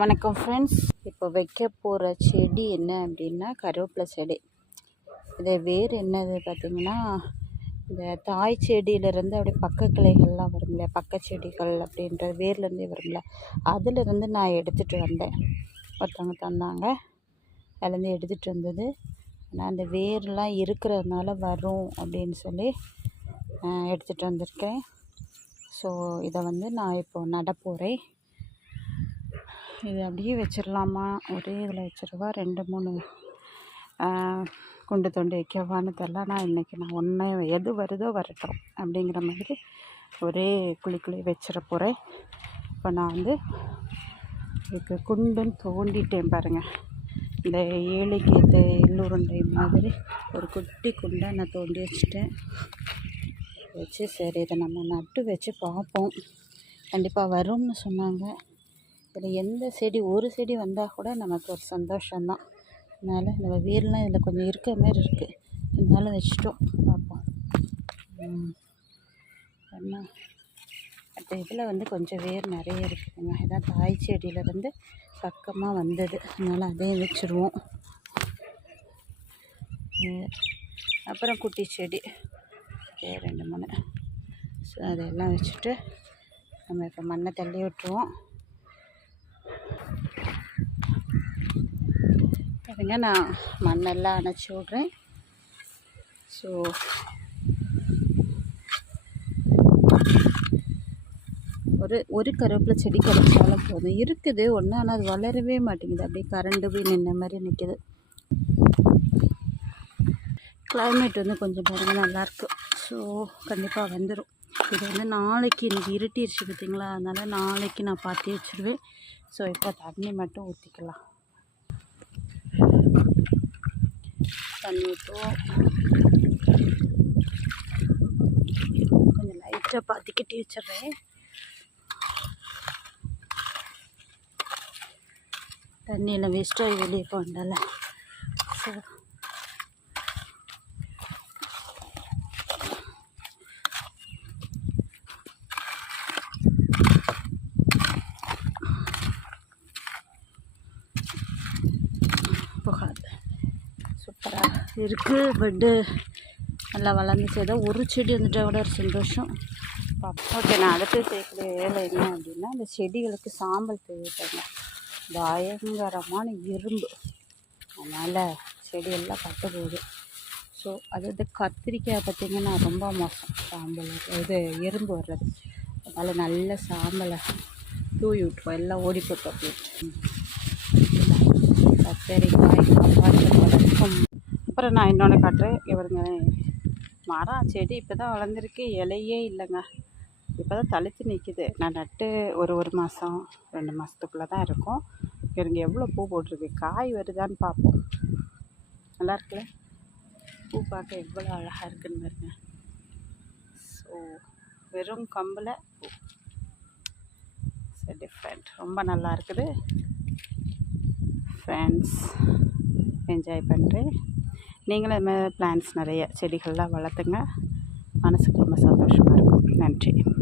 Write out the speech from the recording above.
வணக்கம் ஃப்ரெண்ட்ஸ் இப்போ வைக்க போகிற செடி என்ன அப்படின்னா கருவேப்பிலை செடி. இதை வேர் என்னது பார்த்திங்கன்னா இந்த தாய் செடியிலேருந்து அப்படியே பக்க கிளைகள்லாம் வரும் இல்லையா? பக்க செடிகள் அப்படின்ற வேர்லேருந்தே வரும்ல அதிலிருந்து நான் எடுத்துகிட்டு வந்தேன். ஒருத்தவங்க தந்தாங்க. அதுலேருந்து எடுத்துகிட்டு வந்தது. ஆனால் அந்த வேர்லாம் இருக்கிறதுனால வரும் அப்படின்னு சொல்லி எடுத்துகிட்டு வந்திருக்கேன். ஸோ இதை வந்து நான் இப்போது நட போகிறேன் இது அப்படியே வச்சிடலாமா? ஒரே இதில் வச்சிடவா? ரெண்டு மூணு குண்டு தொண்டு வைக்கவான்னு தெரில நான் இன்றைக்கி நான் ஒன்றே எது வருதோ வரட்டும் அப்படிங்கிற மாதிரி ஒரே குழி குழி வச்சிட போகிறேன் இப்போ நான் வந்து இதுக்கு குண்டுன்னு தோண்டிட்டேன் பாருங்கள் இந்த ஏழைக்கு இந்த எள்ளுருண்டை மாதிரி ஒரு குட்டி குண்டை நான் தோண்டி வச்சுட்டேன். வச்சு சரி இதை நம்ம நட்டு வச்சு பார்ப்போம். கண்டிப்பாக வரும்னு சொன்னாங்க. இதில் எந்த செடி ஒரு செடி வந்தால் கூட நமக்கு ஒரு சந்தோஷம்தான். அதனால் இந்த வேர்லாம் இதில் கொஞ்சம் இருக்கிற மாதிரி இருக்குது இருந்தாலும் வச்சுட்டோம். பார்ப்போம் என்ன அடுத்த இதில் வந்து கொஞ்சம் வேர் நிறைய இருக்குதுங்க. இதான் தாய் செடியிலேருந்து பக்கமாக வந்தது. அதனால் அதையும் வச்சுருவோம். அப்புறம் குட்டி செடி. ரெண்டு மூணு. ஸோ அதெல்லாம் வச்சுட்டு நம்ம இப்போ மண்ணை தள்ளி விட்டுருவோம். இருங்க நான் மண்ணெல்லாம் அணைச்சி விட்றேன். ஸோ ஒரு ஒரு கருவேப்பிலை செடி கிடைச்சாலும் போதும். இருக்குது ஒன்று ஆனால் அது வளரவே மாட்டேங்குது. அப்படியே கரண்டு போய் நின்ன மாதிரி நிற்கிது கிளைமேட் வந்து கொஞ்சம் பாருங்கள் நல்லாயிருக்கு ஸோ கண்டிப்பாக வந்துடும் இது வந்து நாளைக்கு இன்றைக்கி இருட்டிடுச்சு பார்த்திங்களா? அதனால் நாளைக்கு நான் பார்த்து வச்சுருவேன். ஸோ இப்போ தண்ணி மட்டும் ஊற்றிக்கலாம் தண்ணி ஊற்றுவோம் கொஞ்சம் லைட்டாக பார்த்துக்கிட்டே வச்சிட்றேன் தண்ணியில் வேஸ்ட்டாகி வெளியே போண்டல ஸோ போகாது இருக்குது பட்டு நல்லா வளர்ந்துச்சு. ஏதோ ஒரு செடி வந்துட்டால் கூட ஒரு சந்தோஷம். ஓகே நான் அடுத்து சேர்க்குற வேலை என்ன அப்படின்னா அந்த செடிகளுக்கு சாம்பல் தேவைப்படுங்க பயங்கரமான இரும்பு. அதனால் செடியெல்லாம் பட்டு போகுது. ஸோ அதாவது கத்திரிக்காய் பார்த்திங்கன்னா ரொம்ப மோசம். சாம்பல் இது எறும்பு வர்றது. அதனால் நல்ல சாம்பலை தூவி விட்டுருவோம். எல்லாம் ஓடி போட்டோம் கத்திரிக்காய் கத்தரிக்காய் அப்புறம் நான் இன்னொன்று காட்டுறேன். இவருங்க மரம் செடி இப்போ தான் வளர்ந்துருக்கு. இலையே இல்லைங்க. இப்போ தான் தளித்து நிற்கிது நான் நட்டு ஒரு ஒரு மாதம் ரெண்டு மாதத்துக்குள்ளே தான் இருக்கும் இவருங்க எவ்வளோ பூ போட்டிருக்கு. காய் வருதான்னு பார்ப்போம். நல்லா இருக்குல்ல? பூ பார்க்க எவ்வளோ அழகாக இருக்குன்னு பாருங்க. ஸோ வெறும் கம்பில் பூ. டிஃப்ரெண்ட் ரொம்ப நல்லா இருக்குது. ஃப்ரெண்ட்ஸ் என்ஜாய் பண்ணுறேன் நீங்களும் இது மாதிரி பிளான்ஸ் நிறைய செடிகள்லாம் வளர்த்துங்க. மனசுக்கு ரொம்ப சந்தோஷமாக இருக்கும். நன்றி.